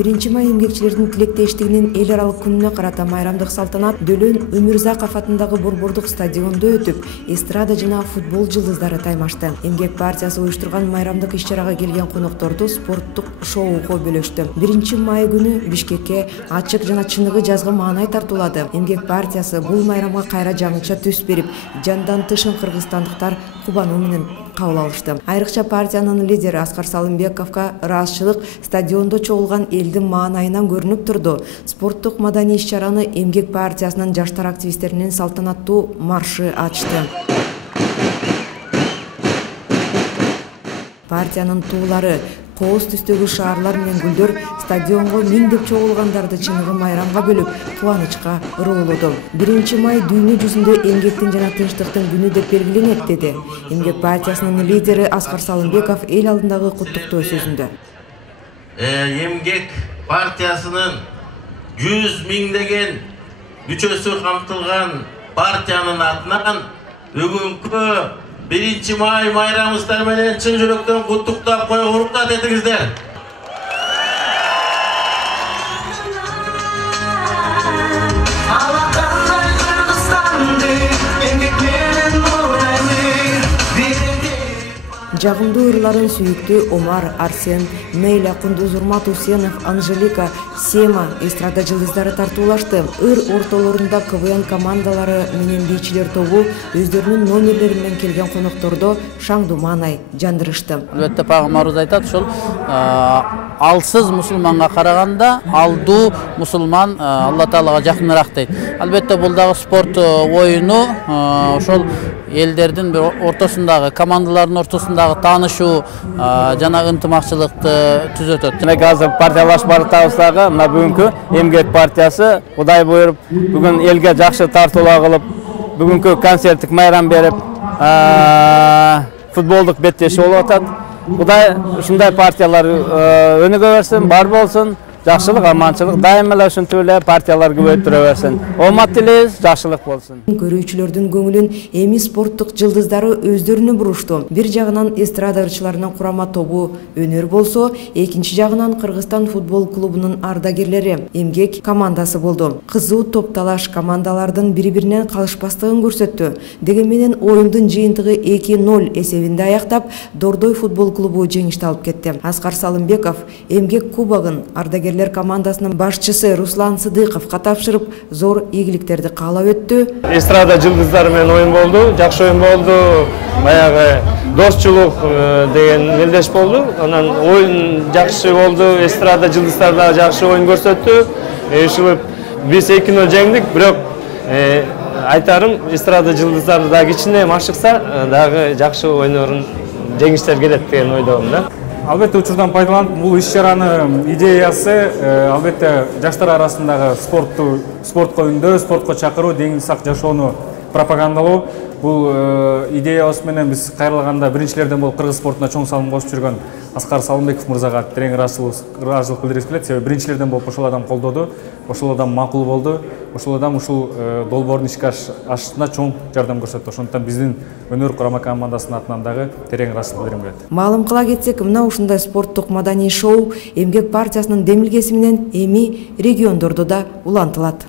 1 май эмгекчилердин тилектештигинин эл аралык күнүнө карата майрамдык салтанат Дөлөн Өмүрзаков атындагы Борбордук стадиондо өтүп, эстрада жана футбол жылдыздары таймашты. Эмгек партиясы уюштурган майрамдык иш-чарага келген конокторду спорттук шоуго бөлөштү. 1 май күнү Бишкекке ачык жана чыныгы жазгы маанай тартуулады. Эмгек партиясы бул майрамга кайра жаңыча түс берип, жандан тышын кыргызстандыктар кубануу менен кабыл алышты. Айрыкча партиянын лидери Аскар Салымбековго ыраазычылык стадиондо чогулган элдин маанайынан көрүнүп турду. Спорттук маданий иш-чараны Эмгек партиясынын жаштар активисттеринин салтанаттуу маршы ачты. Партиянын туулары, кооз түстөгү шаарлар менен гүлдөр стадионго миңдеп чогулгандарды чыныгы майрамга бөлүп, кубанычка ыроолоду. 1 май дүйнө жүзүндө эмгектин жана тынчтыктын күнү деп белгиленет, деди Эмгек партиясынын лидери Аскар Салымбеков эл алдындагы куттуктоо сөзүндө. Эмгек партиясынын 100 миңдеген мүчөсү камтылган партиянын атынан бүгүнкү 1 май майрамыңыздар менен чын жүрөктөн куттуктап койгуга уруксат этиңиздер. Жагымдуу ырларын сүйүктүү Омар, Арсен, Нейля, Кундуз, Урмат, Усенов, Анжелика, Сема эстрада жылдыздары тартуулашты. Ыр ортолорунда КВН командалары менен бийчилер тобу өздөрүнүн номерлери менен келген коноктордо шаңдуу маанай жандырышты. Албетте пайгамбарыбыз айтат, ошол алсыз мусулманга караганда алдуу мусулман Алла Таалага жакыныраак дейт. Албетте бул дагы спорт оюну, ошол элдердин бир ортосундагы, командалардын ортосундагы таанышуу жана ынтымакчылыкты түзөтөт. Демек азыр партиялашып баратабыз, мына бүгүнкү Эмгек партиясы Кудай буйруп бүгүн элге жакшы тартуулар кылып, бүгүнкү концерттик майрам берип, футболдук беттеши болуп атат. Кудай ушундай партиялар өнүгө берсин, бар болсун. Жакшылык, аманчылык дайыма эле ушинтип эле партиялар көбөйтүрө берсин. Оомат тилейбиз, жакшылык болсун. Көрүүчүлөрдүн көңүлүн эми спорттук жылдыздары өздөрүнө бурушту. Бир жагынан эстрада ырчыларынын курама тобу өнөр болсо, экинчи жагынан Кыргызстан футбол клубунун ардагерлери Эмгек командасы болду. Кызуу топталаш командалардын бири-биринен калышпастыгын көрсөттү. Дегенменен оюндун жыйынтыгы 2-0 эсебинде аяктап, Дордой футбол клубу жеңишти алып кетти. Аскар Салымбеков Эмгек кубогун ардагерлер командасынын башчысы Руслан Сыдыковго тапшырып, зор ийгиликтерди каалап өттү. Эстрада жылдыздары менен оюн болду, жакшы оюн болду. Баягы достчулук деген мелдеш болду. Анан оюн жакшы болду, эстрада жылдыздары да жакшы оюн көрсөттү. Ушул биз 2-0 жеңдик, бирок айтарым, эстрада жылдыздары да кичине машыкса, дагы жакшы ойнорун жеңиштер келет деген ойдомун да. Албетте учурдан пайдаланып, бул иш-чаранын идеясы албетте жаштар арасындагы спортко үндөө, спортко чакыруу, деңиз сак жашоону пропагандалоо. Бул идеябыз менен биз кайрылганда биринчилерден болуп кыргыз спортуна чоң салым кошуп жүргөн Аскар Салымбеков мырзага терең ыраазычылык билдиргибиз келет. Себеби биринчилерден болуп ошол адам колдоду, ошол адам макул болду, ошол адам ушул долбоордун ишке ашышына чоң жардам көрсөттү. Ошондуктан биздин өнөр курама командасынын атынан дагы терең ыраазычылык билдиргим келет. Маалым кыла кетсек, мына ушундай спорттук маданий шоу Эмгек партиясынын демилгеси менен эми региондордо да улантылат.